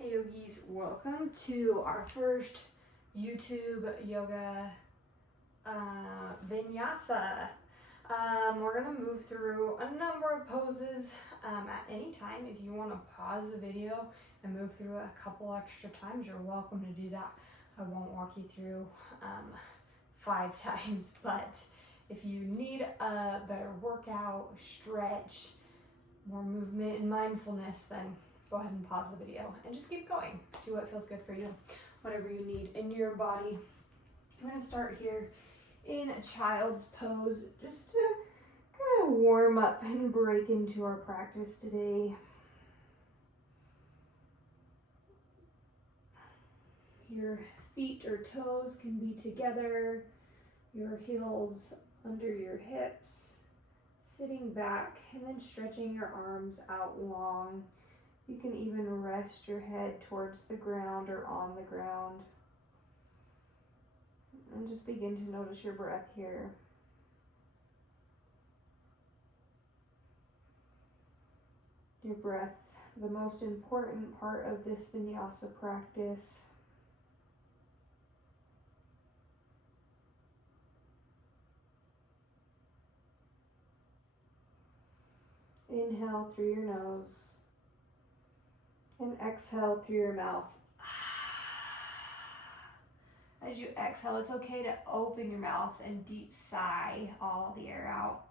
Hey yogis, welcome to our first YouTube yoga vinyasa. We're gonna move through a number of poses at any time. If you want to pause the video and move through a couple extra times, you're welcome to do that. I won't walk you through 5 times, but if you need a better workout, stretch, more movement and mindfulness, then go ahead and pause the video and just keep going. Do what feels good for you, whatever you need in your body. I'm gonna start here in a child's pose just to kind of warm up and break into our practice today. Your feet or toes can be together, your heels under your hips, sitting back and then stretching your arms out long. You can even rest your head towards the ground or on the ground. And just begin to notice your breath here. Your breath, the most important part of this vinyasa practice. Inhale through your nose and exhale through your mouth. As you exhale, it's okay to open your mouth and deep sigh all the air out.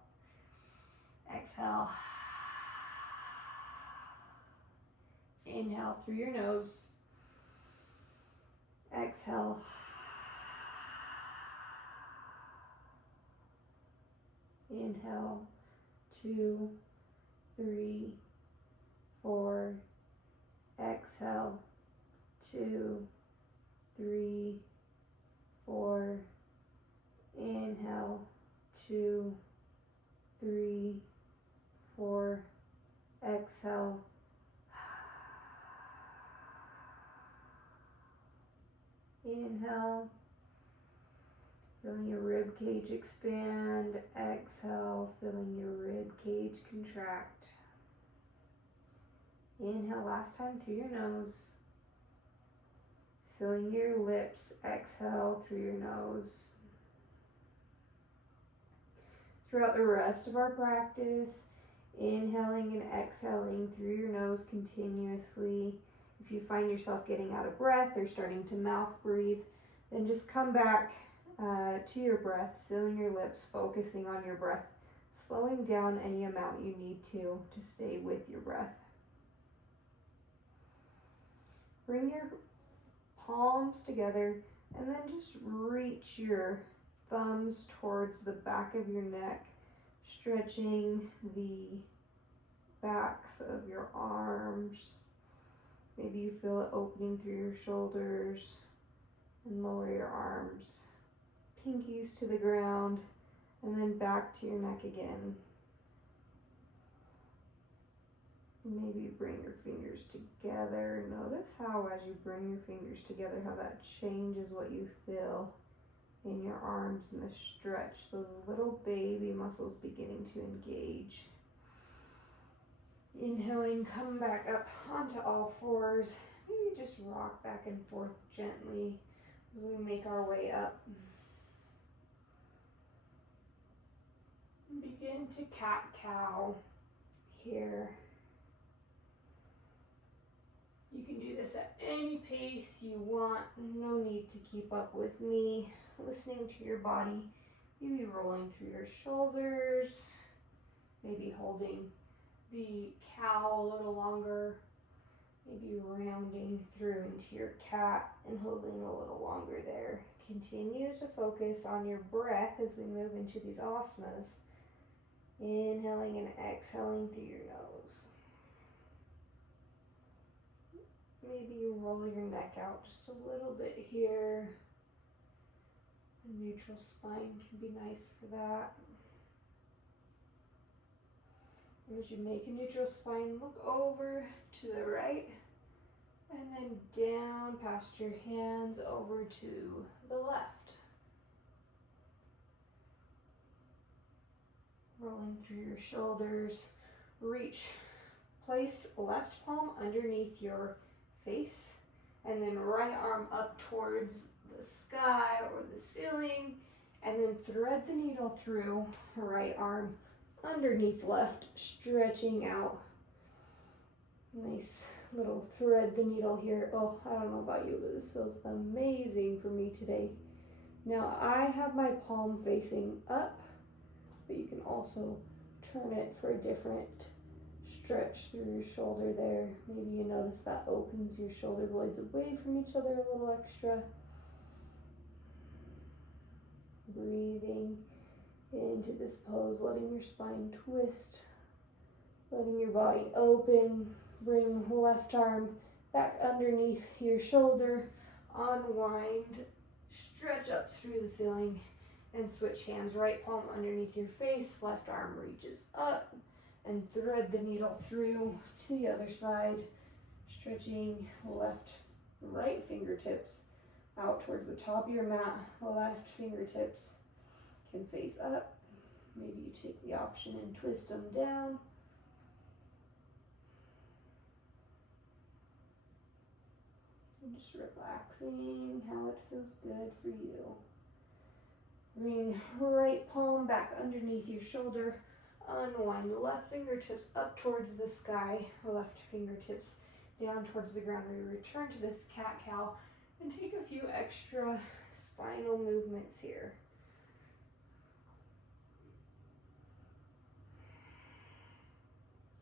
Exhale. Inhale through your nose. Exhale. Inhale. 2, 3, 4. Exhale. 2, 3, 4. Inhale. 2, 3, 4. Exhale. Inhale. Feeling your rib cage expand. Exhale. Feeling your rib cage contract. Inhale last time through your nose. Sealing your lips. Exhale through your nose. Throughout the rest of our practice, inhaling and exhaling through your nose continuously. If you find yourself getting out of breath or starting to mouth breathe, then just come back to your breath, sealing your lips, focusing on your breath, slowing down any amount you need to stay with your breath. Bring your palms together and then just reach your thumbs towards the back of your neck, stretching the backs of your arms. Maybe you feel it opening through your shoulders and lower your arms. Pinkies to the ground and then back to your neck again. Maybe bring your fingers together. Notice how as you bring your fingers together, how that changes what you feel in your arms and the stretch. Those little baby muscles beginning to engage. Inhaling, come back up onto all fours. Maybe just rock back and forth gently as we make our way up. And begin to cat-cow here. You can do this at any pace you want. No need to keep up with me. Listening to your body. Maybe rolling through your shoulders. Maybe holding the cow a little longer. Maybe rounding through into your cat and holding a little longer there. Continue to focus on your breath as we move into these asanas. Inhaling and exhaling through your nose. Maybe you roll your neck out just a little bit here. A neutral spine can be nice for that. As you make a neutral spine, look over to the right and then down past your hands over to the left. Rolling through your shoulders, reach, place left palm underneath your face, and then right arm up towards the sky or the ceiling, and then thread the needle through, right arm underneath left, stretching out. Nice little thread the needle here. Oh, I don't know about you, but this feels amazing for me today. Now I have my palm facing up, but you can also turn it for a different stretch through your shoulder there. Maybe you notice that opens your shoulder blades away from each other a little extra. Breathing into this pose, letting your spine twist, letting your body open. Bring left arm back underneath your shoulder, unwind, stretch up through the ceiling, and switch hands. Right palm underneath your face, left arm reaches up, and thread the needle through to the other side, stretching right fingertips out towards the top of your mat. Left fingertips can face up. Maybe you take the option and twist them down. And just relaxing how it feels good for you. Bring right palm back underneath your shoulder. Unwind the left fingertips up towards the sky. Left fingertips down towards the ground. We return to this cat-cow and take a few extra spinal movements here.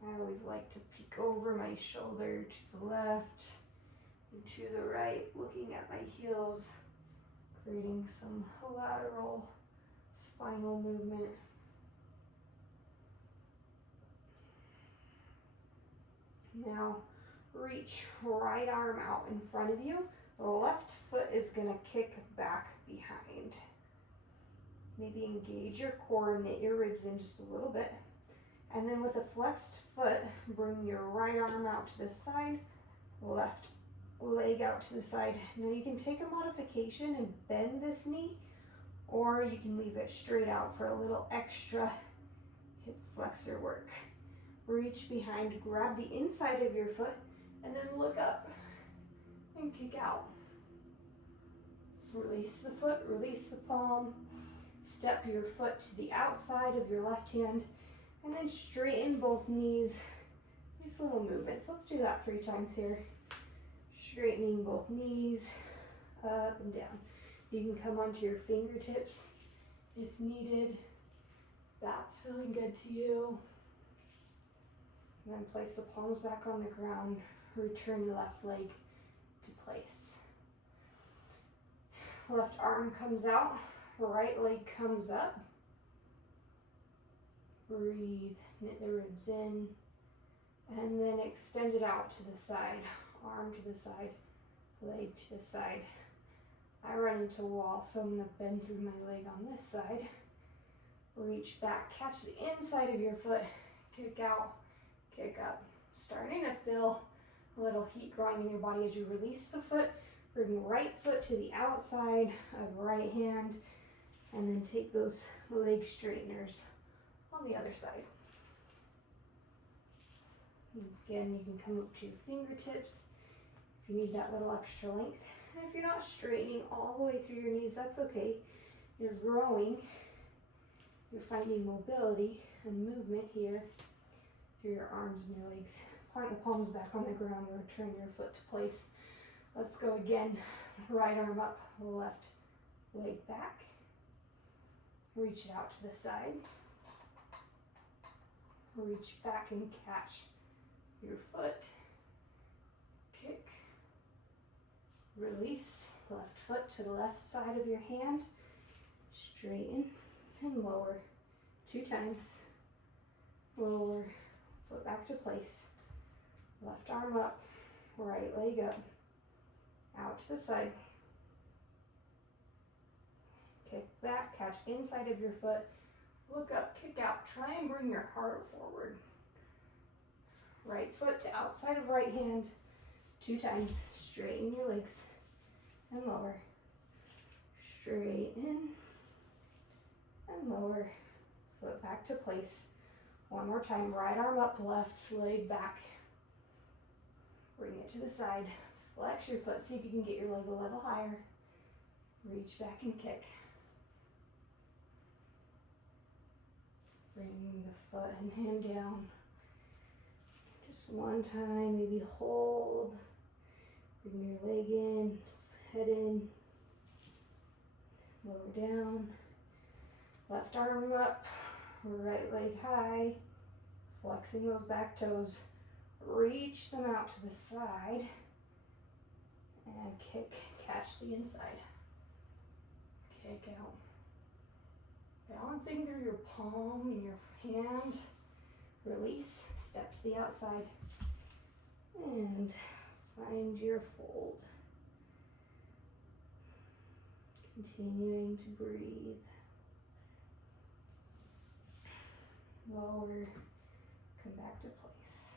I always like to peek over my shoulder to the left and to the right, looking at my heels, creating some lateral spinal movement. Now reach right arm out in front of you. The left foot is going to kick back behind. Maybe engage your core, knit your ribs in just a little bit. And then with a flexed foot, bring your right arm out to the side, left leg out to the side. Now you can take a modification and bend this knee, or you can leave it straight out for a little extra hip flexor work. Reach behind, grab the inside of your foot, and then look up and kick out. Release the foot, release the palm, step your foot to the outside of your left hand, and then straighten both knees. These little movements. Let's do that 3 times here. Straightening both knees, up and down. You can come onto your fingertips if needed. That's feeling good to you. And then place the palms back on the ground. Return the left leg to place. Left arm comes out, right leg comes up. Breathe, knit the ribs in, and then extend it out to the side. Arm to the side, leg to the side. I run into a wall, so I'm going to bend through my leg on this side. Reach back, catch the inside of your foot, kick out, kick up. Starting to feel a little heat growing in your body as you release the foot. Bring right foot to the outside of right hand, and then take those leg straighteners on the other side. Again, you can come up to your fingertips if you need that little extra length. And if you're not straightening all the way through your knees, that's okay. You're growing. You're finding mobility and movement here through your arms and your legs. Plant the palms back on the ground and return your foot to place. Let's go again. Right arm up, left leg back. Reach it out to the side. Reach back and catch your foot. Kick. Release. Left foot to the left side of your hand. Straighten and lower 2 times. Lower. Foot back to place. Left arm up. Right leg up. Out to the side. Kick back. Catch inside of your foot. Look up, kick out. Try and bring your heart forward. Right foot to outside of right hand 2 times. Straighten your legs and lower. Straighten and lower. Foot back to place. One more time. Right arm up, left leg back. Bring it to the side. Flex your foot. See if you can get your leg a little higher. Reach back and kick. Bring the foot and hand down. Just one time, maybe hold. Bring your leg in, head in, lower down. Left arm up, right leg high. Flexing those back toes. Reach them out to the side. And kick, catch the inside. Kick out. Balancing through your palm and your hand. Release, step to the outside. And find your fold. Continuing to breathe. Lower, come back to place.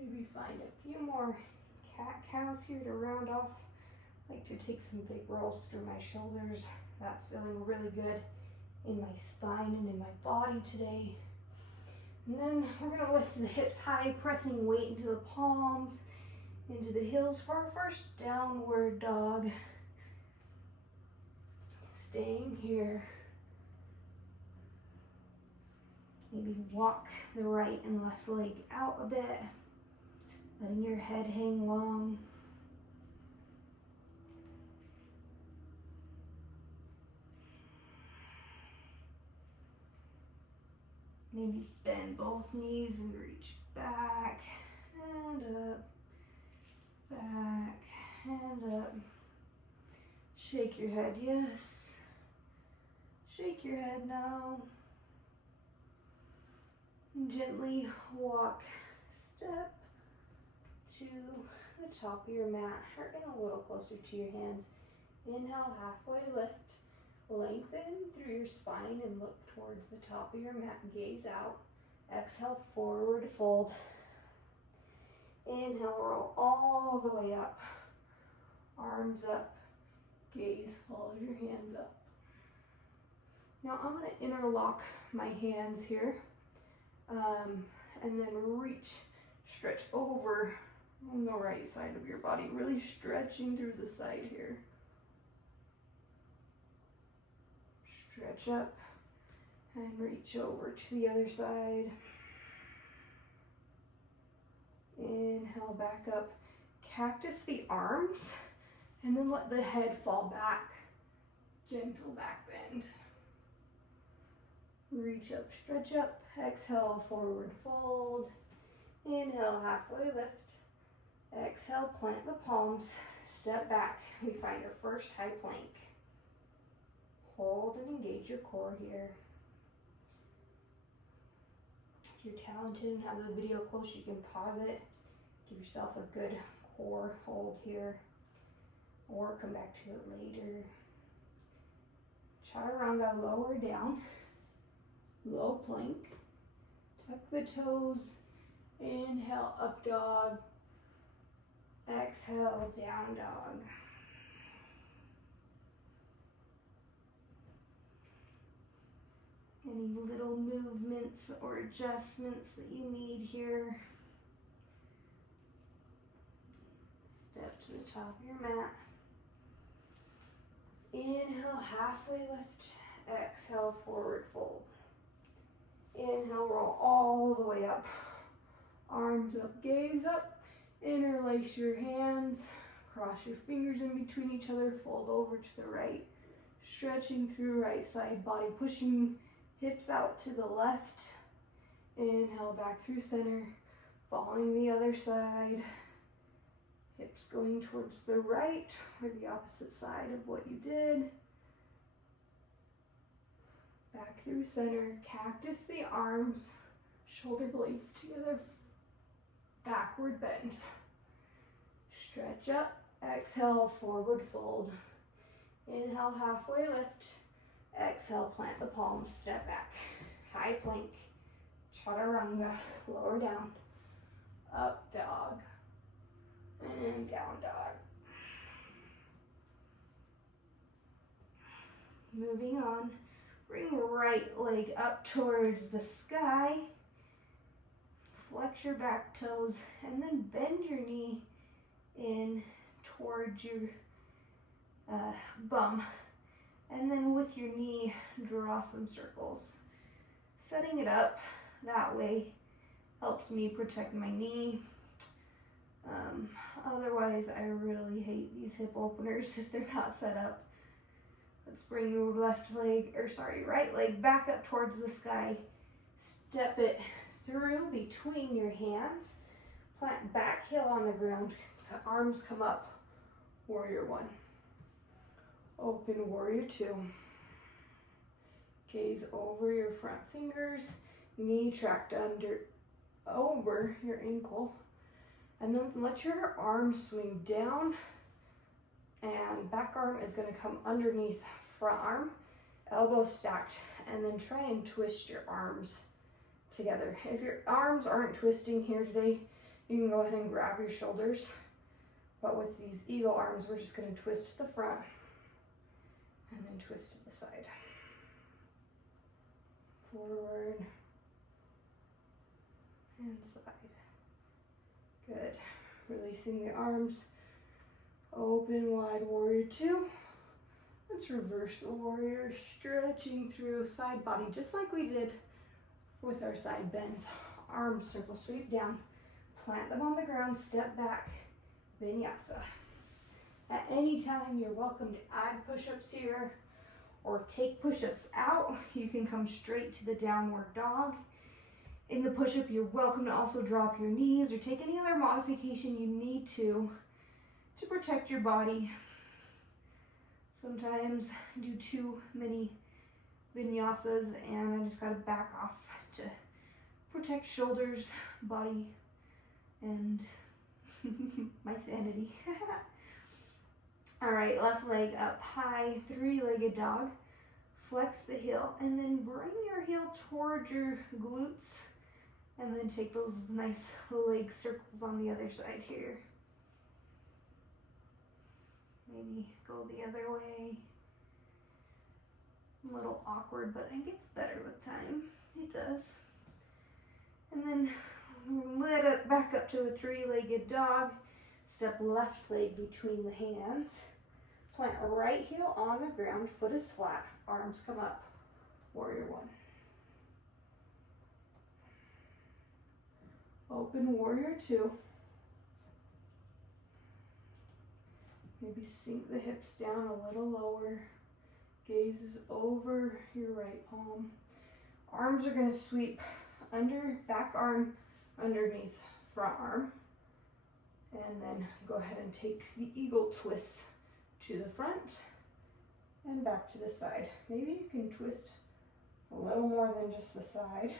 Maybe find a few more cat-cows here to round off. I like to take some big rolls through my shoulders. That's feeling really good in my spine and in my body today. And then we're gonna lift the hips high, pressing weight into the palms, into the heels for our first downward dog. Staying here. Maybe walk the right and left leg out a bit, letting your head hang long. Maybe bend both knees and reach back and up, back and up. Shake your head, yes. Shake your head now. And gently walk, step to the top of your mat, or in a little closer to your hands. Inhale, halfway lift. Lengthen through your spine and look towards the top of your mat. Gaze out. Exhale, forward fold. Inhale, roll all the way up. Arms up. Gaze, follow your hands up. Now I'm going to interlock my hands here. And then reach, stretch over on the right side of your body. Really stretching through the side here. Stretch up and reach over to the other side. Inhale, back up. Cactus the arms and then let the head fall back. Gentle back bend. Reach up, stretch up. Exhale, forward fold. Inhale, halfway lift. Exhale, plant the palms. Step back. We find our first high plank. Hold and engage your core here. If you're talented and have the video close, you can pause it. Give yourself a good core hold here. Or come back to it later. Chaturanga, lower down. Low plank. Tuck the toes. Inhale, up dog. Exhale, down dog. Any little movements or adjustments that you need here. Step to the top of your mat. Inhale, halfway lift. Exhale, forward fold. Inhale, roll all the way up. Arms up, gaze up. Interlace your hands. Cross your fingers in between each other. Fold over to the right. Stretching through right side body. Pushing hips out to the left. Inhale, back through center. Following the other side. Hips going towards the right or the opposite side of what you did. Back through center. Cactus the arms. Shoulder blades together. Backward bend. Stretch up. Exhale, forward fold. Inhale, halfway lift. Exhale, plant the palms, step back. High plank. Chaturanga, lower down. Up dog. And down dog. Moving on. Bring right leg up towards the sky. flex your back toes, and then bend your knee in towards your bum. And then with your knee, draw some circles. Setting it up that way helps me protect my knee. Otherwise, I really hate these hip openers if they're not set up. Let's bring your right leg back up towards the sky. Step it through between your hands. Plant back heel on the ground. Arms come up. Warrior one. Open warrior two. Gaze over your front fingers. Knee tracked over your ankle. And then let your arms swing down, and back arm is going to come underneath front arm, elbows stacked, and then try and twist your arms together. If your arms aren't twisting here today, you can go ahead and grab your shoulders. But with these eagle arms, we're just going to twist to the front and then twist to the side. Forward and side. Good. Releasing the arms. Open wide, warrior two. Let's reverse the warrior, stretching through side body, just like we did with our side bends. Arms circle sweep down. Plant them on the ground, step back, vinyasa. At any time, you're welcome to add push-ups here or take push-ups out. You can come straight to the downward dog. In the push-up, you're welcome to also drop your knees or take any other modification you need to protect your body. Sometimes I do too many vinyasas and I just gotta back off to protect shoulders, body, and my sanity. All right, left leg up high, three-legged dog. Flex the heel and then bring your heel towards your glutes. And then take those nice leg circles on the other side here. Maybe go the other way. A little awkward, but it gets better with time. It does. And then let it back up to a three-legged dog. Step left leg between the hands. Plant a right heel on the ground, foot is flat, arms come up. Warrior one. Open warrior two. Maybe sink the hips down a little lower. Gaze is over your right palm. Arms are going to sweep under, back arm underneath front arm. And then go ahead and take the eagle twist to the front and back to the side. Maybe you can twist a little more than just the side.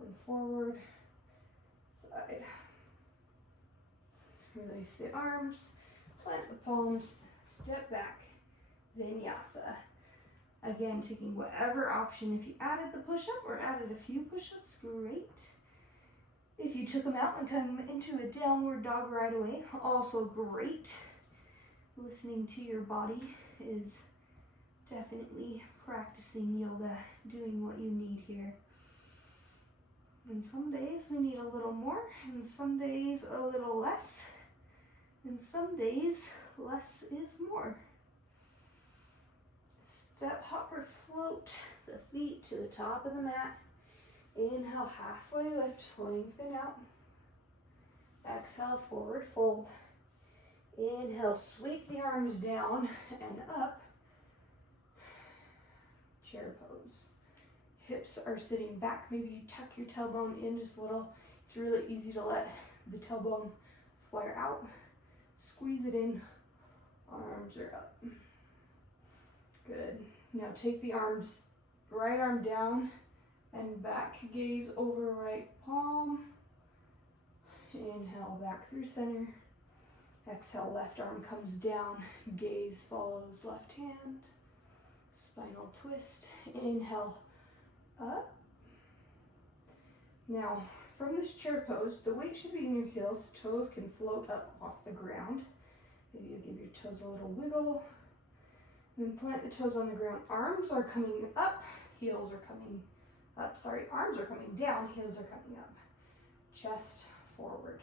And forward. Side. Release the arms, plant the palms, step back, vinyasa. Again, taking whatever option. If you added the push-up or added a few push-ups, great. If you took them out and come into a downward dog right away, also great. Listening to your body is definitely practicing yoga, doing what you need here. And some days we need a little more, and some days a little less, and some days less is more. Step, hop, or float the feet to the top of the mat. Inhale, halfway lift, lengthen out. Exhale, forward fold. Inhale, sweep the arms down and up. Chair pose. Hips are sitting back. Maybe you tuck your tailbone in just a little. It's really easy to let the tailbone flare out. Squeeze it in. Arms are up. Good. Now take the arms, right arm down and back. Gaze over right palm. Inhale, back through center. Exhale, left arm comes down. Gaze follows left hand. Spinal twist. Inhale, up. Now, from this chair pose, the weight should be in your heels. Toes can float up off the ground. Maybe you give your toes a little wiggle. And then plant the toes on the ground. Arms are coming up, heels are coming up. Sorry, arms are coming down, heels are coming up. chest forward.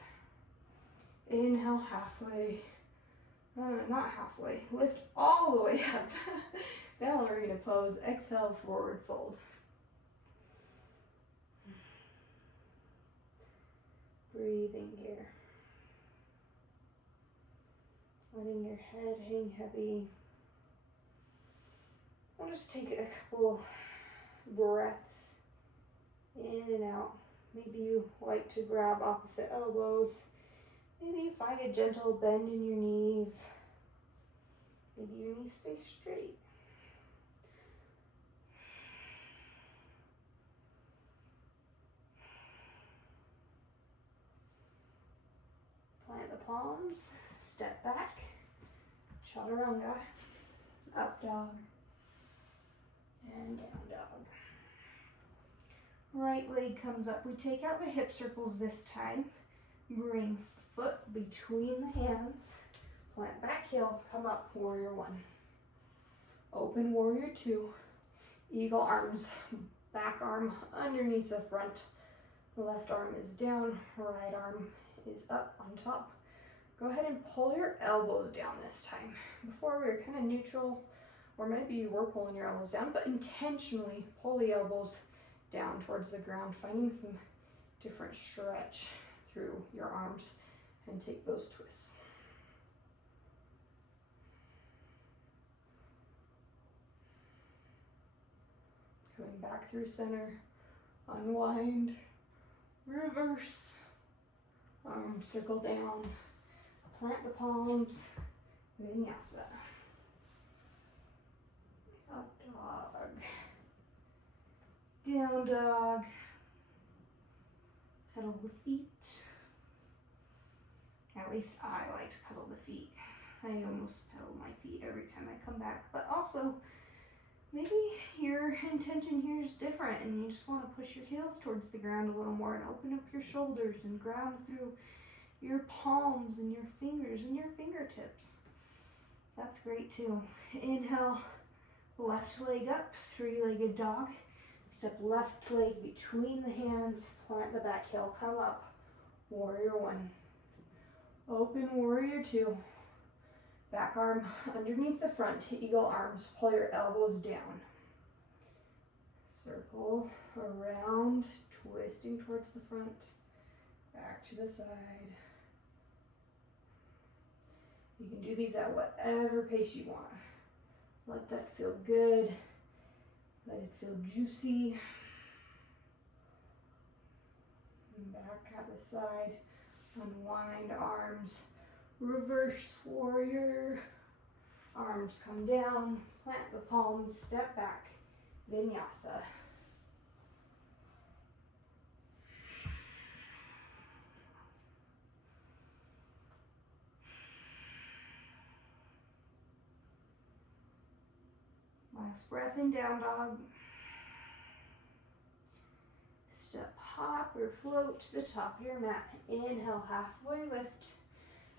Inhale halfway, not halfway, lift all the way up. Ballerina pose, exhale, forward fold. Breathing here. Letting your head hang heavy. I'll just take a couple breaths in and out. Maybe you like to grab opposite elbows. Maybe you find a gentle bend in your knees. Maybe your knees stay straight. Plant the palms, step back, chaturanga, up dog, and down dog. Right leg comes up. We take out the hip circles this time. Bring foot between the hands. Plant back heel, come up, warrior one. Open warrior two. Eagle arms, back arm underneath the front. Left arm is down, right arm is up on top. Go ahead and pull your elbows down this time. Before we were kind of neutral, or maybe you were pulling your elbows down, but intentionally pull the elbows down towards the ground, finding some different stretch through your arms, and take those twists. Coming back through center, unwind, reverse, arms circle down, plant the palms, vinyasa. Up dog, down dog, pedal the feet. At least I like to pedal the feet. I almost pedal my feet every time I come back, but also maybe your intention here is different and you just want to push your heels towards the ground a little more and open up your shoulders and ground through your palms and your fingers and your fingertips. That's great too. Inhale, left leg up, three-legged dog. Step left leg between the hands, plant the back heel, come up, warrior one. Open warrior two. Back arm underneath the front, eagle arms, pull your elbows down. Circle around, twisting towards the front, back to the side. You can do these at whatever pace you want. Let that feel good. Let it feel juicy. And back at the side, unwind arms. Reverse warrior, arms come down, plant the palms, step back, vinyasa. Last breath in down dog. Step hop or float to the top of your mat. Inhale, halfway lift.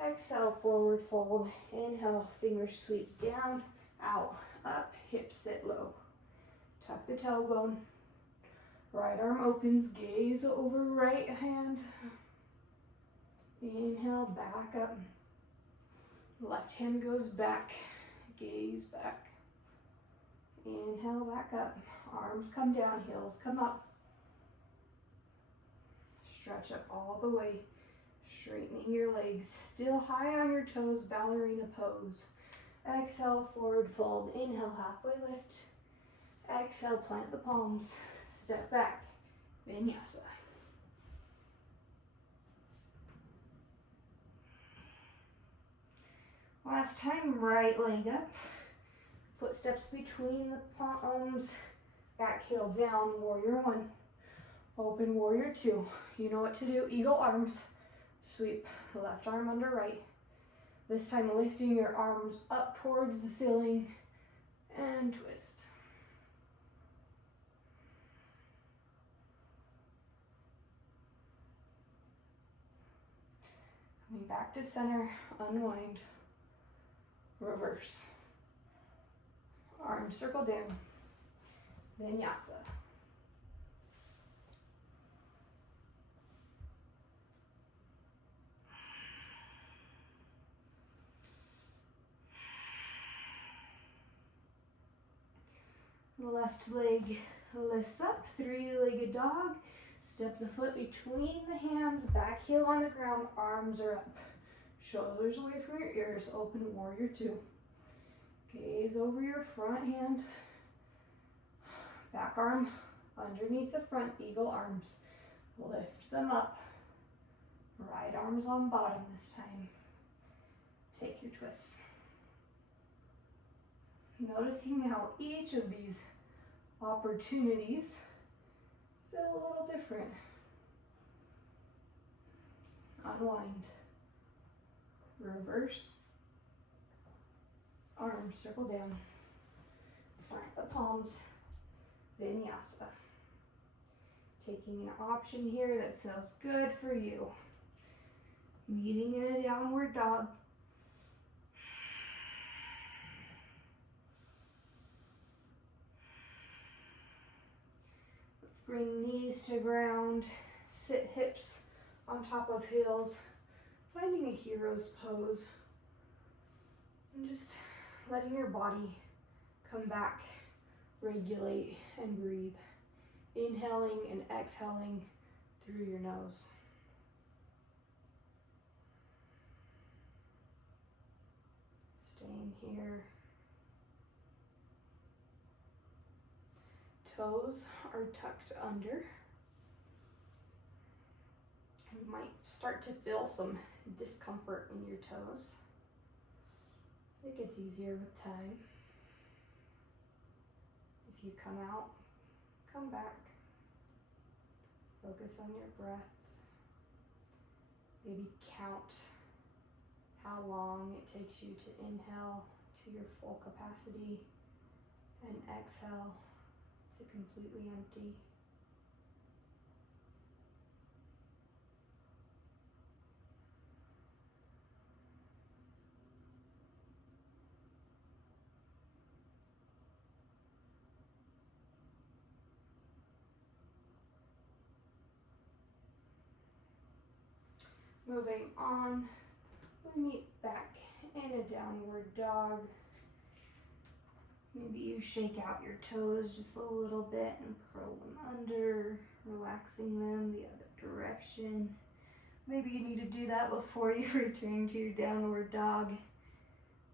Exhale, forward fold. Inhale, fingers sweep down, out, up, hips sit low. Tuck the tailbone. Right arm opens, gaze over right hand. Inhale, back up. Left hand goes back, gaze back. Inhale, back up. Arms come down, heels come up. Stretch up all the way. Straightening your legs, still high on your toes, ballerina pose. Exhale, forward fold. Inhale, halfway lift. Exhale, plant the palms. Step back, vinyasa. Last time, right leg up. Footsteps between the palms. Back heel down, warrior one. Open warrior two. You know what to do, eagle arms. Sweep left arm under right. This time lifting your arms up towards the ceiling and twist. Coming back to center, unwind, reverse. Arms circle down, vinyasa. Left leg lifts up, three-legged dog. Step the foot between the hands, back heel on the ground, arms are up. Shoulders away from your ears, open warrior two. Gaze over your front hand. Back arm underneath the front, eagle arms. Lift them up. Right arms on bottom this time. Take your twists. Noticing how each of these opportunities feel a little different. Unwind. Reverse. Arms circle down. Plant the palms. Vinyasa. Taking an option here that feels good for you. Meeting in a downward dog. Let's bring knees to ground. Sit hips on top of heels. Finding a hero's pose. And just letting your body come back, regulate, and breathe. Inhaling and exhaling through your nose. Staying here. Toes are tucked under. You might start to feel some discomfort in your toes. It gets easier with time. If you come out, come back. Focus on your breath. Maybe count how long it takes you to inhale to your full capacity and exhale to completely empty. Moving on, we meet back in a downward dog. Maybe you shake out your toes just a little bit and curl them under, relaxing them the other direction. Maybe you need to do that before you return to your downward dog.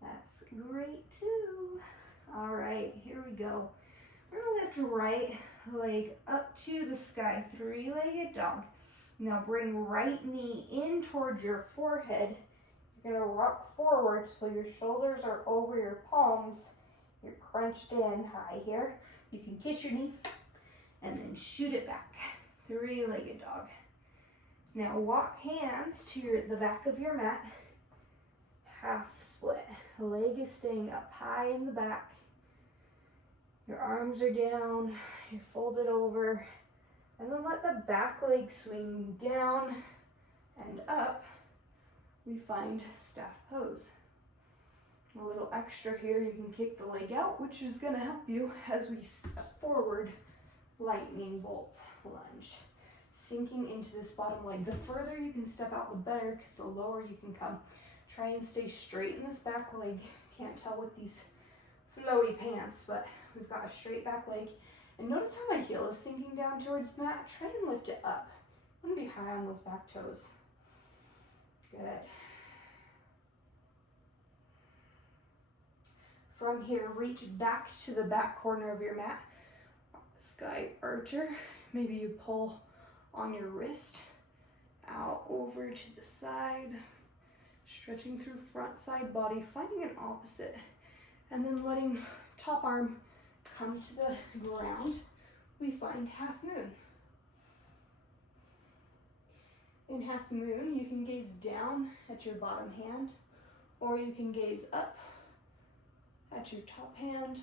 That's great too. All right, here we go. We're gonna lift right leg up to the sky, three-legged dog. Now bring right knee in towards your forehead. You're gonna rock forward so your shoulders are over your palms. You're crunched in high here. You can kiss your knee and then shoot it back. Three-legged dog. Now walk hands to the back of your mat. Half split. Leg is staying up high in the back. Your arms are down. You're folded over. And then let the back leg swing down and up. We find staff pose. A little extra here, you can kick the leg out, which is gonna help you as we step forward, lightning bolt lunge. Sinking into this bottom leg. The further you can step out, the better, because the lower you can come. Try and stay straight in this back leg. Can't tell with these flowy pants, but we've got a straight back leg. And notice how my heel is sinking down towards the mat. Try and lift it up. I'm gonna be high on those back toes. Good. From here, reach back to the back corner of your mat. Sky archer. Maybe you pull on your wrist out over to the side. Stretching through front side body, finding an opposite. And then letting top arm come to the ground. We find half moon. In half moon, you can gaze down at your bottom hand, or you can gaze up at your top hand,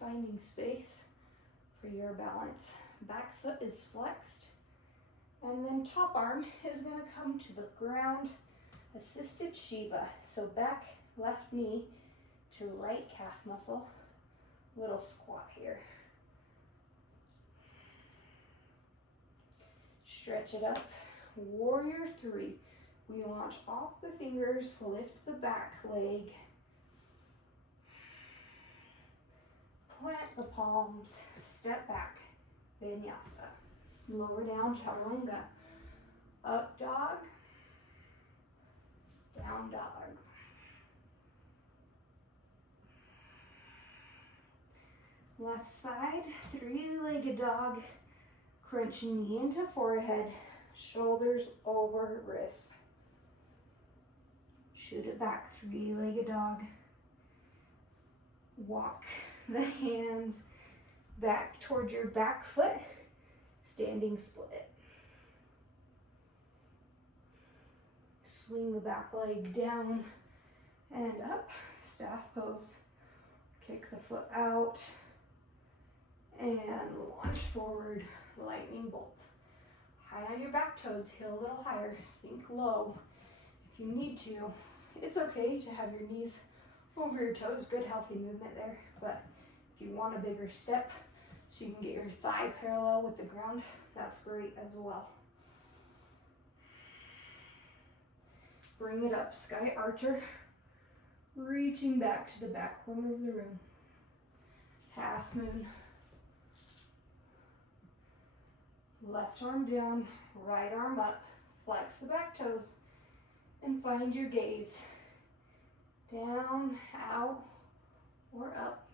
finding space for your balance. Back foot is flexed, and then top arm is gonna come to the ground, assisted Shiva. So back left knee to right calf muscle, little squat here. Stretch it up, warrior three. We launch off the fingers, lift the back leg. Plant the palms, step back, vinyasa. Lower down, chaturanga. Up dog, down dog. Left side, three-legged dog. Crunch knee into forehead, shoulders over wrists. Shoot it back, three-legged dog. Walk the hands back towards your back foot, standing split. Swing the back leg down and up, staff pose. Kick the foot out and launch forward, lightning bolt. High on your back toes, heel a little higher, sink low. If you need to, it's okay to have your knees over your toes, good healthy movement there. But if you want a bigger step so you can get your thigh parallel with the ground, that's great as well. Bring it up, sky archer, reaching back to the back corner of the room. Half moon. Left arm down, right arm up, flex the back toes, and find your gaze. Down, out, or up.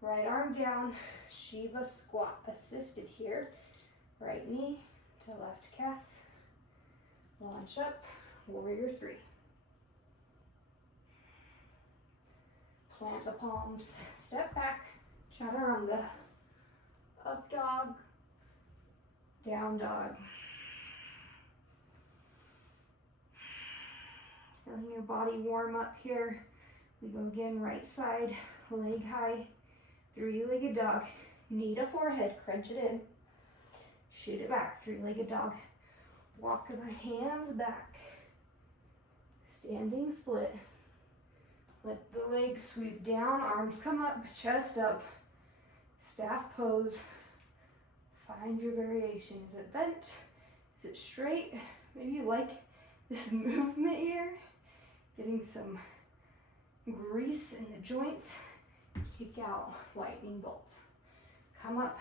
Right arm down, Shiva squat, assisted here. Right knee to left calf. Launch up, warrior three. Plant the palms, step back, chaturanga. Up dog, down dog. Feeling your body warm up here. We go again, right side, leg high, three-legged dog. Knee to forehead, crunch it in. Shoot it back, three-legged dog. Walk the hands back. Standing split. Let the legs sweep down, arms come up, chest up. Staff pose. Find your variation. Is it bent? Is it straight? Maybe you like this movement here. Getting some grease in the joints. Kick out, lightning bolt. Come up,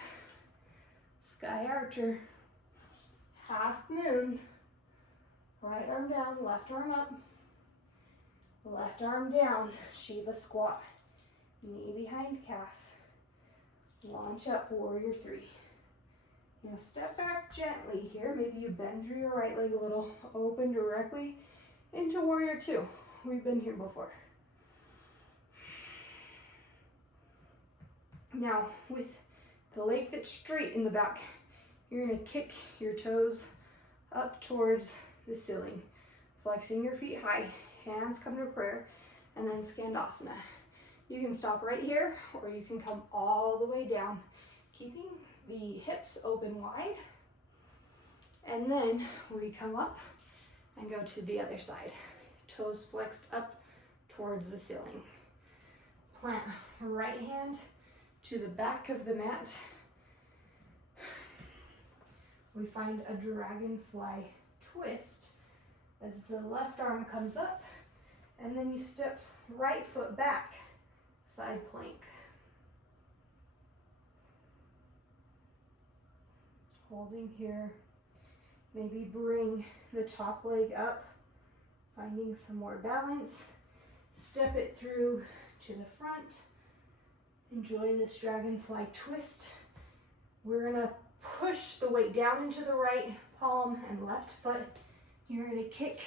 sky archer, half moon. Right arm down, left arm up. Left arm down, Shiva squat. Knee behind calf. Launch up, warrior three. Now step back gently here. Maybe you bend through your right leg a little, open directly into warrior two. We've been here before. Now with the leg that's straight in the back, you're gonna kick your toes up towards the ceiling, flexing your feet high, hands come to prayer, and then Skandasana. You can stop right here, or you can come all the way down, keeping the hips open wide. And then we come up and go to the other side. Toes flexed up towards the ceiling. Plant right hand to the back of the mat. We find a dragonfly twist as the left arm comes up, and then you step right foot back, side plank. Holding here, maybe bring the top leg up, finding some more balance. Step it through to the front. Enjoy this dragonfly twist. We're gonna push the weight down into the right palm and left foot. You're gonna kick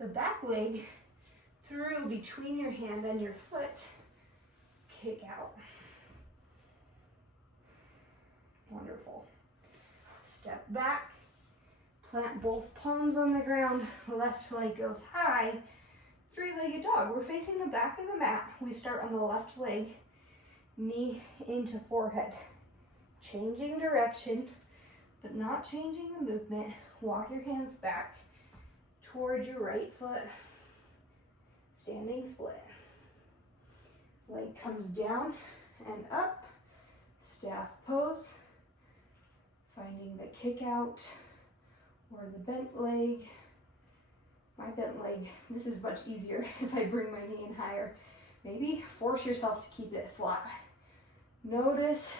the back leg through between your hand and your foot. Kick out. Wonderful. Step back, plant both palms on the ground, left leg goes high, three-legged dog. We're facing the back of the mat. We start on the left leg, knee into forehead. Changing direction, but not changing the movement. Walk your hands back towards your right foot, standing split. Leg comes down and up, staff pose. Finding the kick out or the bent leg. My bent leg, this is much easier if I bring my knee in higher. Maybe force yourself to keep it flat. Notice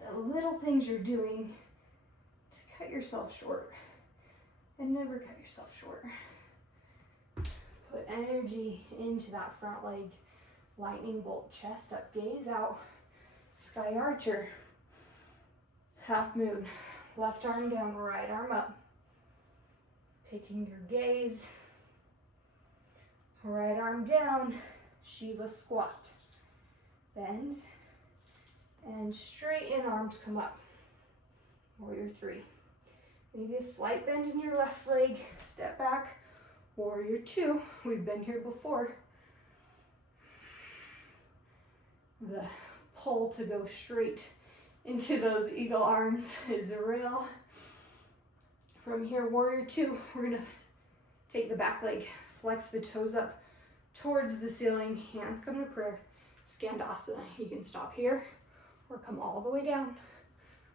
the little things you're doing to cut yourself short, and never cut yourself short. Put energy into that front leg. Lightning bolt, chest up, gaze out. Sky archer. Half moon. Left arm down, right arm up. Picking your gaze. Right arm down, Shiva squat. Bend and straighten, arms come up. Warrior three. Maybe a slight bend in your left leg, step back. Warrior two, we've been here before. The pull to go straight into those eagle arms is real. From here, warrior two, we're gonna take the back leg, flex the toes up towards the ceiling, hands come to prayer, Skandasana. You can stop here or come all the way down.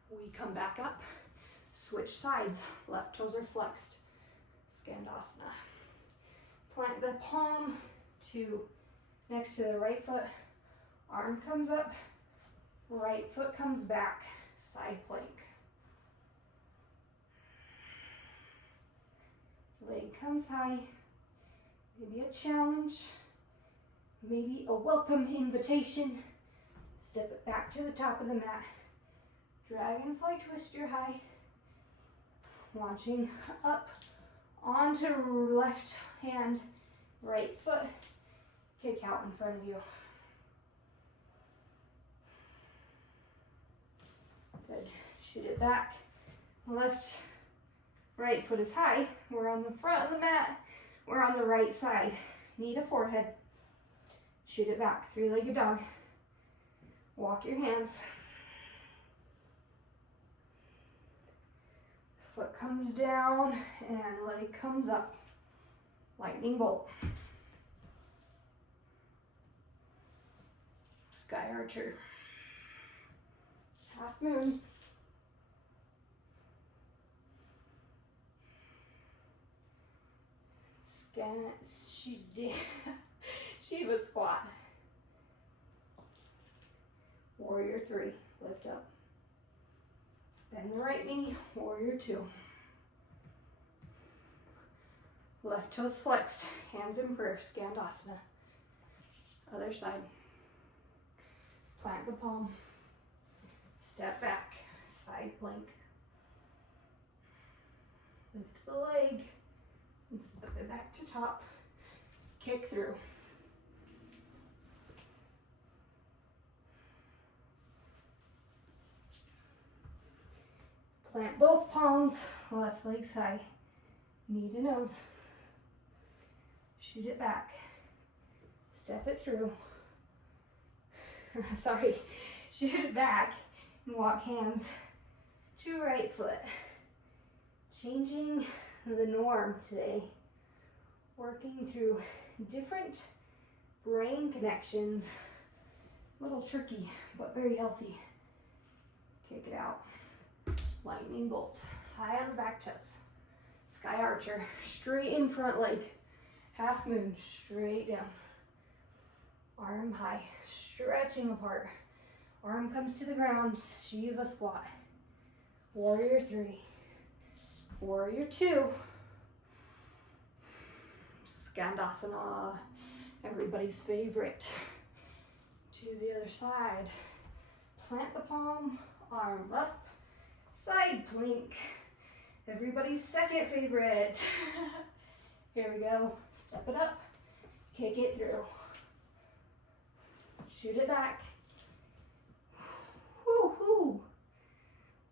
We come back up, switch sides, left toes are flexed, Skandasana. Plant the palm to next to the right foot, arm comes up, right foot comes back, side plank. Leg comes high, maybe a challenge, maybe a welcome invitation. Step it back to the top of the mat. Dragonfly twist your high. Launching up onto left hand, right foot. Kick out in front of you. Good. Shoot it back. Left, right foot is high. We're on the front of the mat. We're on the right side. Knee to forehead. Shoot it back. Three-legged dog. Walk your hands. Foot comes down and leg comes up. Lightning bolt. Sky archer. Half moon. Shiva squat. Warrior three, lift up. Bend the right knee, warrior two. Left toes flexed, hands in prayer, Skandasana. Other side. Plant the palm. Step back, side plank. Lift the leg and step it back to top. Kick through. Plant both palms, left leg's high, knee to nose. Shoot it back, step it through. Sorry, shoot it back and walk hands to right foot. Changing the norm today, working through different brain connections. A little tricky, but very healthy. Kick it out. Lightning bolt, high on the back toes. Sky archer, straight in front leg. Half moon, straight down. Arm high, stretching apart. Arm comes to the ground, Shiva squat. Warrior three. Warrior two. Skandasana, everybody's favorite. To the other side. Plant the palm, arm up. Side plank, everybody's second favorite. Here we go, step it up, kick it through. Shoot it back. Woo-hoo.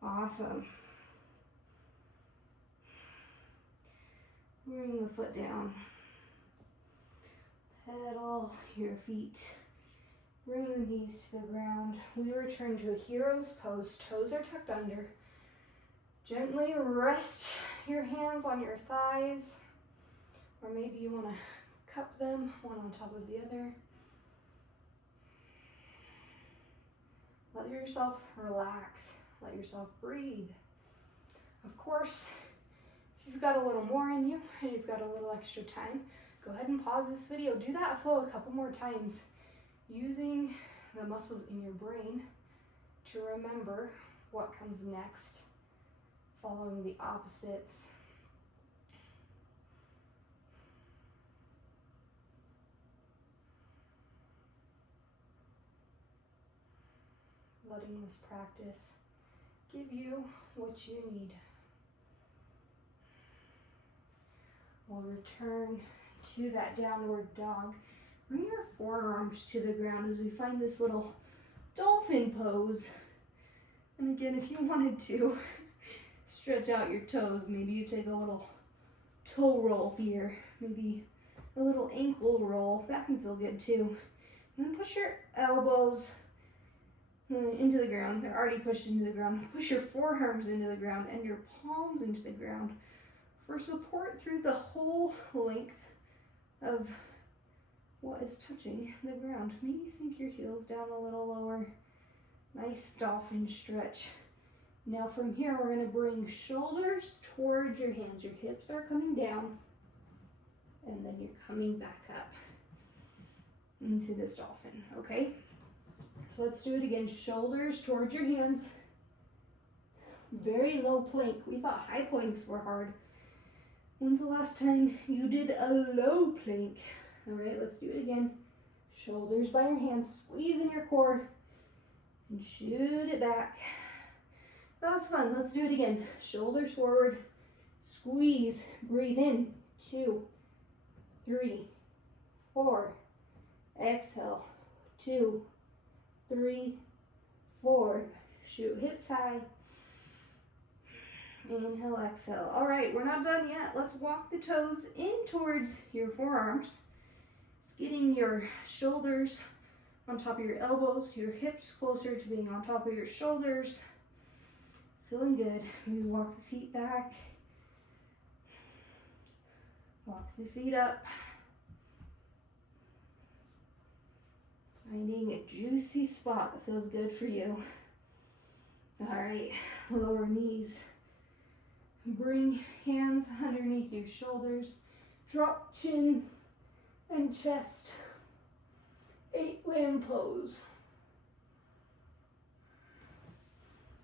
Awesome. Bring the foot down. Pedal your feet. Bring the knees to the ground. We return to a hero's pose. Toes are tucked under. Gently rest your hands on your thighs, or maybe you want to cup them, one on top of the other. Let yourself relax, let yourself breathe. Of course, if you've got a little more in you and you've got a little extra time, go ahead and pause this video. Do that flow a couple more times. using the muscles in your brain to remember what comes next, following the opposites. Letting this practice give you what you need. We'll return to that downward dog. Bring your forearms to the ground as we find this little dolphin pose. And again, if you wanted to stretch out your toes, maybe you take a little toe roll here, maybe a little ankle roll. That can feel good too. And then push your elbows into the ground. They're already pushed into the ground. Push your forearms into the ground and your palms into the ground for support through the whole length of what is touching the ground. Maybe sink your heels down a little lower. Nice dolphin stretch. Now from here, we're going to bring shoulders towards your hands. Your hips are coming down, and then you're coming back up into this dolphin, okay? So let's do it again. Shoulders towards your hands. Very low plank. We thought high planks were hard. When's the last time you did a low plank? All right, let's do it again. Shoulders by your hands. Squeeze in your core and shoot it back. That was fun. Let's do it again. Shoulders forward. Squeeze. Breathe in. 2, 3, 4. Exhale. 2, 3, 4. Shoot hips high. Inhale, exhale. All right, we're not done yet. Let's walk the toes in towards your forearms. It's getting your shoulders on top of your elbows, your hips closer to being on top of your shoulders. Feeling good. Maybe walk the feet back. Walk the feet up. Finding a juicy spot that feels good for you. All right, lower knees. Bring hands underneath your shoulders. Drop chin and chest. 8-limb pose.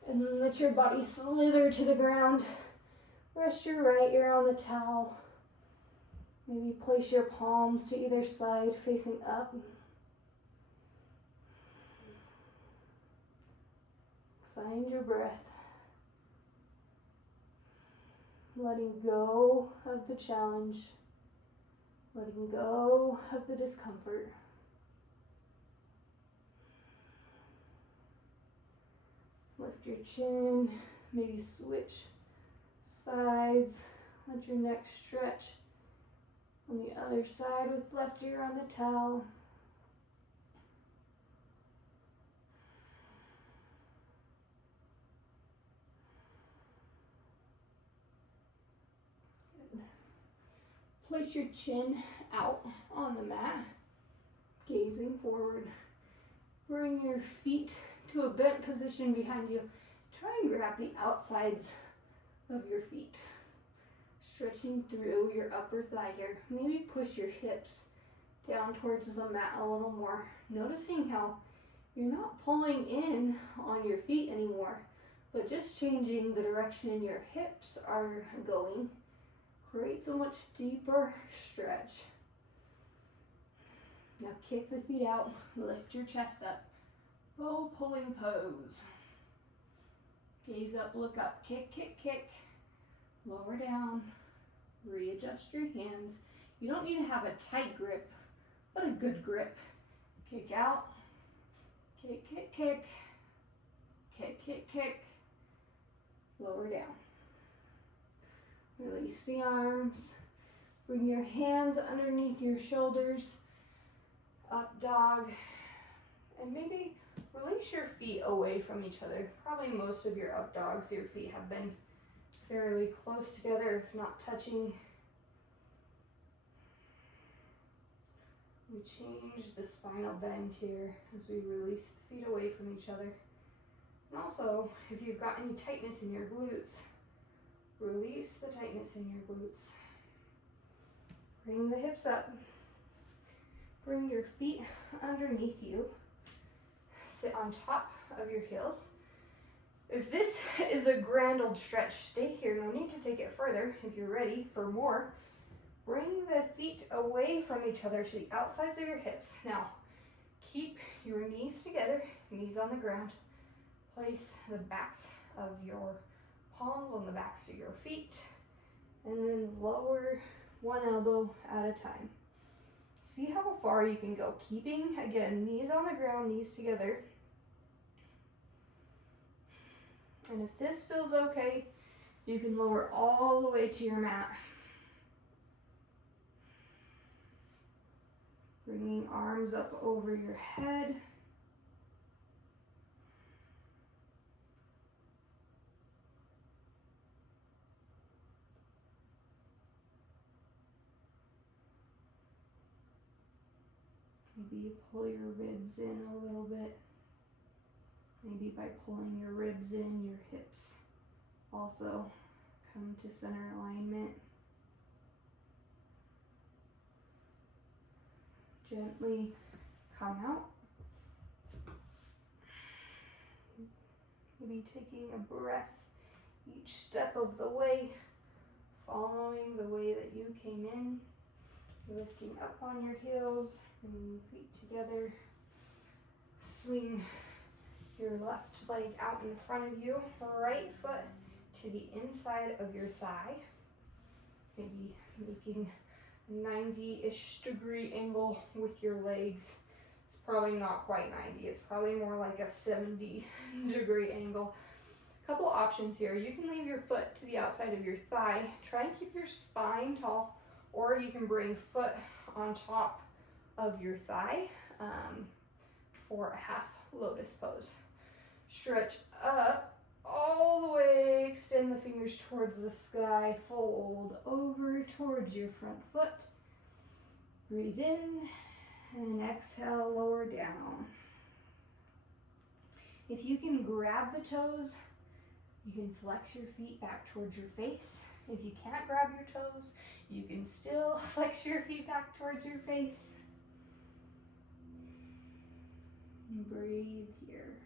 And then let your body slither to the ground. Rest your right ear on the towel. Maybe place your palms to either side, facing up. Find your breath. Letting go of the challenge. Letting go of the discomfort. Lift your chin, maybe switch sides. Let your neck stretch on the other side with left ear on the towel. Place your chin out on the mat, gazing forward. Bring your feet to a bent position behind you. Try and grab the outsides of your feet. Stretching through your upper thigh here. Maybe push your hips down towards the mat a little more. Noticing how you're not pulling in on your feet anymore, but just changing the direction your hips are going. Creates a much deeper stretch. Now kick the feet out, lift your chest up. Bow pulling pose. Gaze up, look up, kick, kick, kick. Lower down, readjust your hands. You don't need to have a tight grip, but a good grip. Kick out, kick, kick, kick. Kick, kick, kick. Lower down. Release the arms. Bring your hands underneath your shoulders. Up dog. And maybe release your feet away from each other. Probably most of your up dogs, your feet have been fairly close together, if not touching. We change the spinal bend here as we release the feet away from each other. And also, if you've got any tightness in your glutes, release the tightness in your glutes. Bring the hips up. Bring your feet underneath you. Sit on top of your heels. If this is a grand old stretch, stay here. No need to take it further. If you're ready for more, bring the feet away from each other to the outsides of your hips. Now, keep your knees together, knees on the ground. Place the backs of your palms on the backs of your feet, and then lower one elbow at a time. See how far you can go, keeping, again, knees on the ground, knees together. And if this feels okay, you can lower all the way to your mat. Bringing arms up over your head. Maybe you pull your ribs in a little bit. Maybe by pulling your ribs in, your hips also come to center alignment. Gently come out. Maybe taking a breath each step of the way, following the way that you came in, lifting up on your heels, bringing feet together. Swing your left leg out in front of you, right foot to the inside of your thigh. Maybe making a 90-ish degree angle with your legs. It's probably not quite 90, it's probably more like a 70 degree angle. A couple options here. You can leave your foot to the outside of your thigh. Try and keep your spine tall, or you can bring foot on top of your thigh for a half lotus pose. Stretch up all the way, extend the fingers towards the sky, fold over towards your front foot. Breathe in and exhale, lower down. If you can grab the toes, you can flex your feet back towards your face. If you can't grab your toes, you can still flex your feet back towards your face. And breathe here.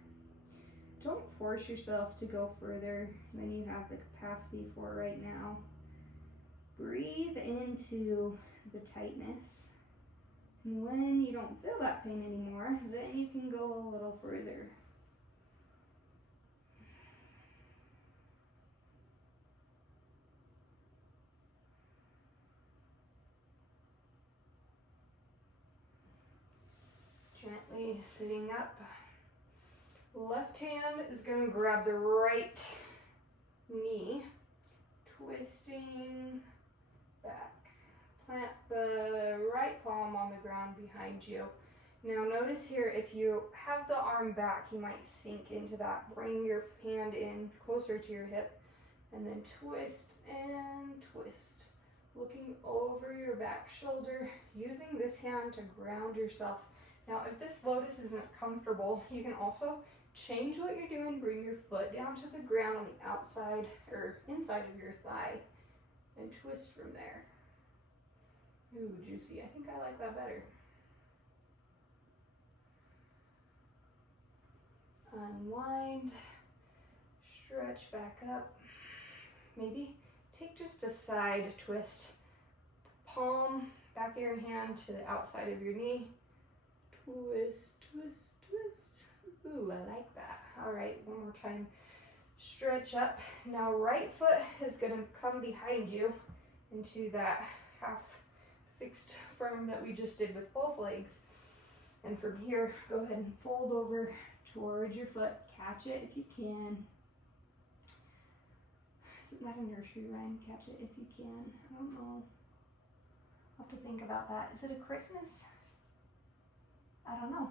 Don't force yourself to go further than you have the capacity for right now. Breathe into the tightness. And when you don't feel that pain anymore, then you can go a little further. Gently sitting up. Left hand is going to grab the right knee, twisting back. Plant the right palm on the ground behind you. Now notice here, if you have the arm back, you might sink into that. Bring your hand in closer to your hip, and then twist and twist. Looking over your back shoulder, using this hand to ground yourself. Now, if this lotus isn't comfortable, you can also change what you're doing. Bring your foot down to the ground on the outside or inside of your thigh and twist from there. Ooh, juicy. I think I like that better. Unwind, stretch back up. Maybe take just a side twist. Palm, back of your hand to the outside of your knee. Twist, twist, twist. Ooh, I like that. All right, one more time. Stretch up. Now right foot is gonna come behind you into that half fixed firm that we just did with both legs. And from here, go ahead and fold over towards your foot. Catch it if you can. Isn't that a nursery rhyme? Catch it if you can. I don't know. I'll have to think about that. Is it a Christmas? I don't know.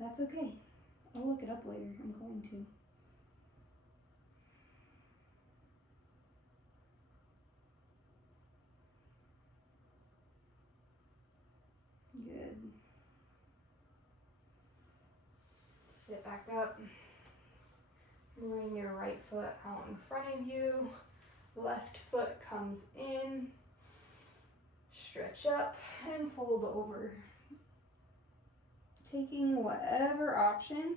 That's okay. I'll look it up later. I'm going to. Good. Sit back up. Bring your right foot out in front of you. Left foot comes in. Stretch up and fold over. taking whatever option,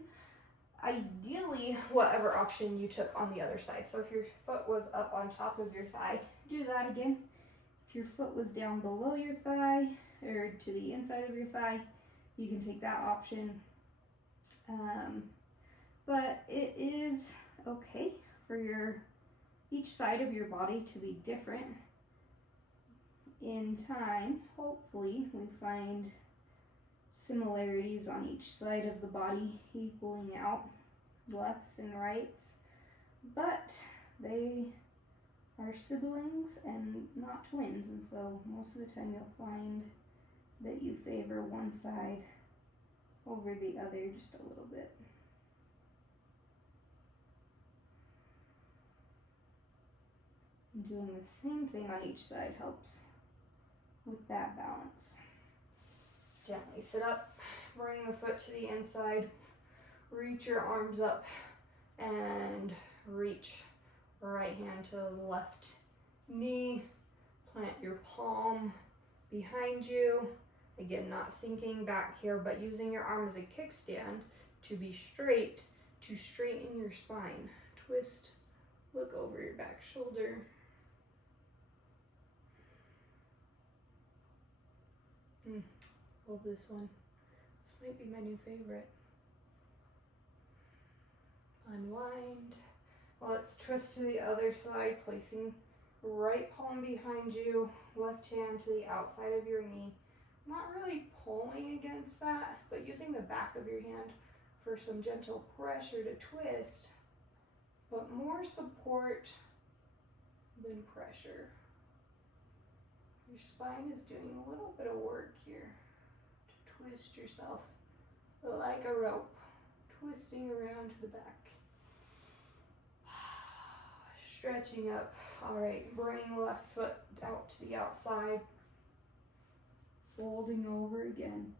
ideally whatever option you took on the other side. So if your foot was up on top of your thigh, do that again. If your foot was down below your thigh or to the inside of your thigh, you can take that option. But it is okay for each side of your body to be different. In time, hopefully, we find similarities on each side of the body equaling out lefts and rights, but they are siblings and not twins, and so most of the time you'll find that you favor one side over the other just a little bit. And doing the same thing on each side helps with that balance. Gently sit up, bring the foot to the inside, reach your arms up, and reach right hand to the left knee. Plant your palm behind you. Again, not sinking back here, but using your arm as a kickstand to be straight, to straighten your spine. Twist, look over your back shoulder. Love this one. This might be my new favorite. Unwind. Let's twist to the other side, placing right palm behind you, left hand to the outside of your knee. Not really pulling against that, but using the back of your hand for some gentle pressure to twist, but more support than pressure. Your spine is doing a little bit of work here to twist yourself like a rope, twisting around to the back. Stretching up. All right, bring left foot out to the outside. Folding over again.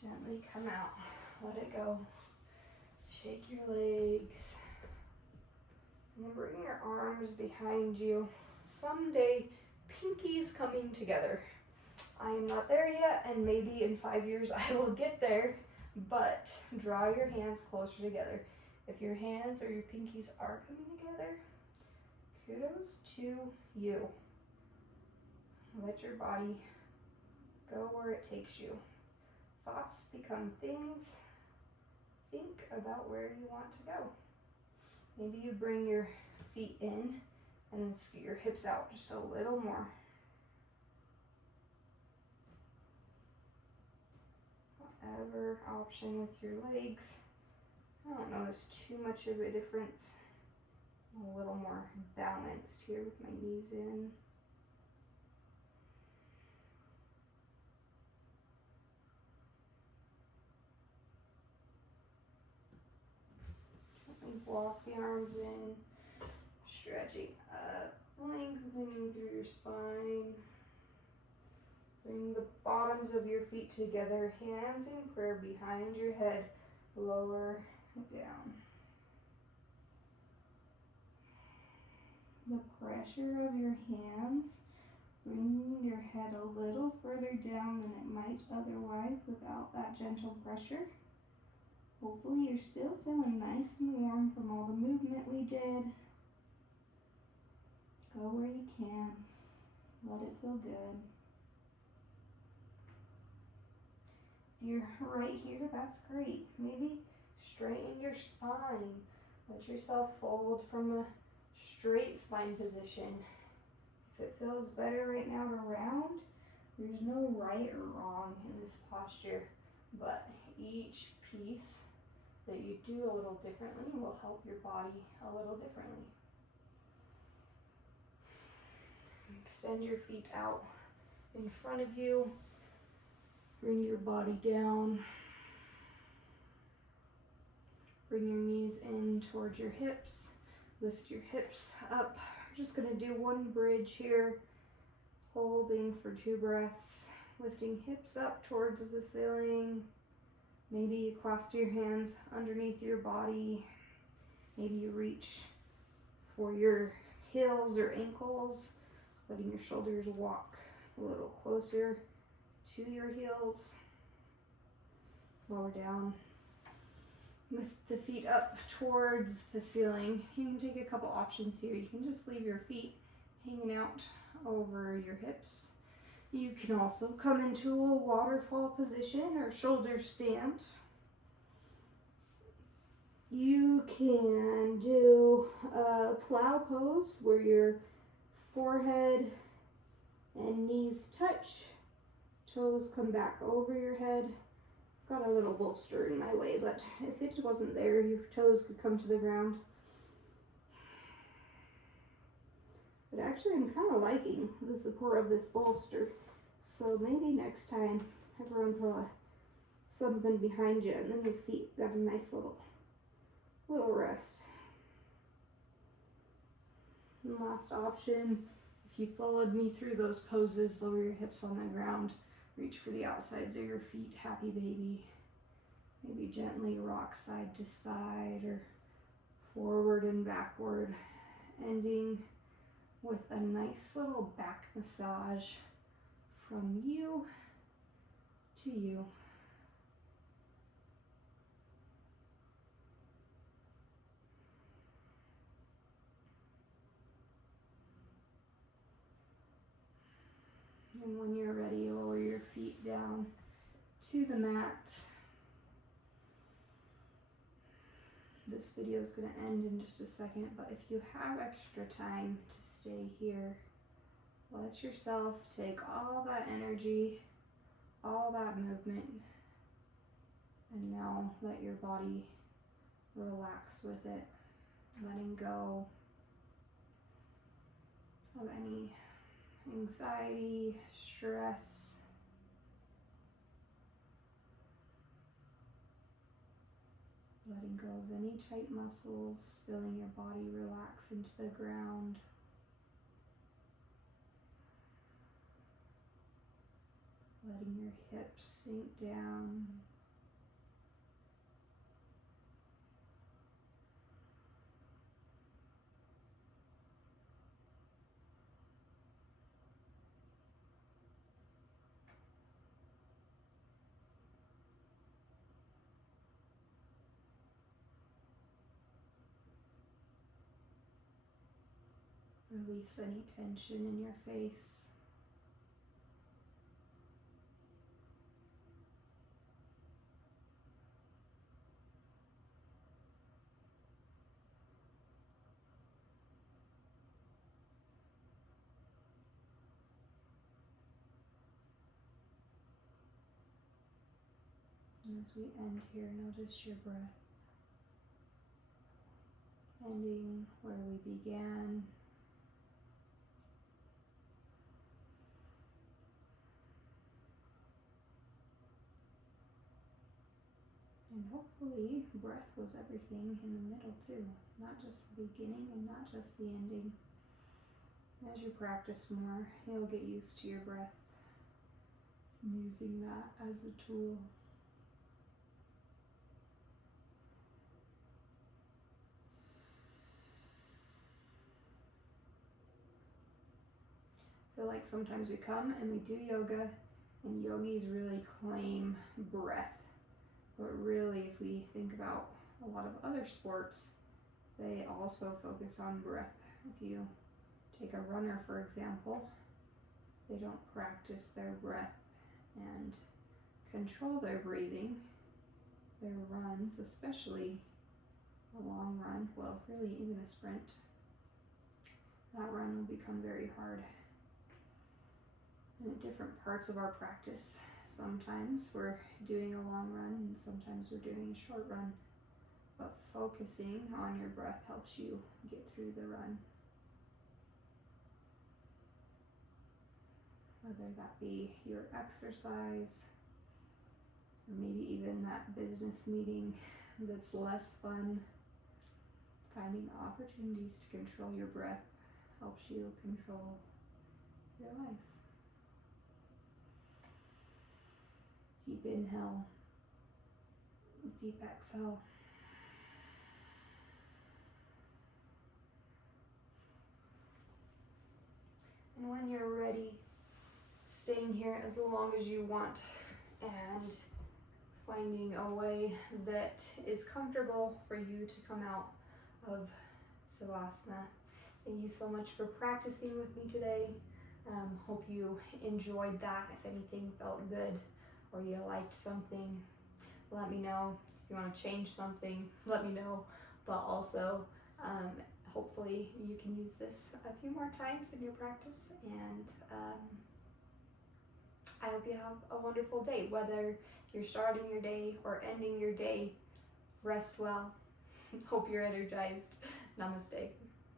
Gently come out. Let it go. Shake your legs. And then bring your arms behind you. Someday, pinkies coming together. I am not there yet, and maybe in 5 years I will get there, but draw your hands closer together. If your hands or your pinkies are coming together, kudos to you. Let your body go where it takes you. Thoughts become things. Think about where you want to go. Maybe you bring your feet in and then scoot your hips out just a little more. Whatever option with your legs. I don't notice too much of a difference. I'm a little more balanced here with my knees in. Walk the arms in, stretching up, lengthening through your spine. Bring the bottoms of your feet together, hands in prayer behind your head, lower down. The pressure of your hands, bringing your head a little further down than it might otherwise without that gentle pressure. Hopefully you're still feeling nice and warm from all the movement we did. Go where you can. Let it feel good. If you're right here, that's great. Maybe straighten your spine. Let yourself fold from a straight spine position. If it feels better right now to round, there's no right or wrong in this posture, but each piece that you do a little differently will help your body a little differently. Extend your feet out in front of you. Bring your body down. Bring your knees in towards your hips. Lift your hips up. We're just going to do one bridge here, holding for 2 breaths. lifting hips up towards the ceiling. Maybe you clasp your hands underneath your body. Maybe you reach for your heels or ankles, letting your shoulders walk a little closer to your heels. Lower down. Lift the feet up towards the ceiling. You can take a couple options here. You can just leave your feet hanging out over your hips. You can also come into a waterfall position or shoulder stand. You can do a plow pose where your forehead and knees touch, toes come back over your head. Got a little bolster in my way, but if it wasn't there, your toes could come to the ground. But actually, I'm kind of liking the support of this bolster. So maybe next time, everyone throw something behind you, and then your feet got a nice little rest. And last option, if you followed me through those poses, lower your hips on the ground, reach for the outsides of your feet, happy baby. Maybe gently rock side to side or forward and backward, ending with a nice little back massage from you to you. And when you're ready, lower your feet down to the mat. This video is going to end in just a second, but if you have extra time to stay here, let yourself take all that energy, all that movement, and now let your body relax with it, letting go of any anxiety, stress. Letting go of any tight muscles, feeling your body relax into the ground. Letting your hips sink down. Release any tension in your face. And as we end here, notice your breath. Ending where we began. And hopefully breath was everything in the middle too, not just the beginning and not just the ending. As you practice more, you'll get used to your breath, using that as a tool. I feel like sometimes we come and we do yoga, and yogis really claim breath. But really, if we think about a lot of other sports, they also focus on breath. If you take a runner, for example, they don't practice their breath and control their breathing, their runs, especially a long run, well, really even a sprint, that run will become very hard. And at different parts of our practice, sometimes we're doing a long run and sometimes we're doing a short run, but focusing on your breath helps you get through the run. Whether that be your exercise, or maybe even that business meeting that's less fun, finding opportunities to control your breath helps you control your life. Deep inhale, deep exhale. And when you're ready, staying here as long as you want and finding a way that is comfortable for you to come out of Savasana. Thank you so much for practicing with me today. Hope you enjoyed that. If anything felt good or you liked something, let me know. If you want to change something, let me know. But also, hopefully you can use this a few more times in your practice, and I hope you have a wonderful day. Whether you're starting your day or ending your day, rest well. Hope you're energized. Namaste.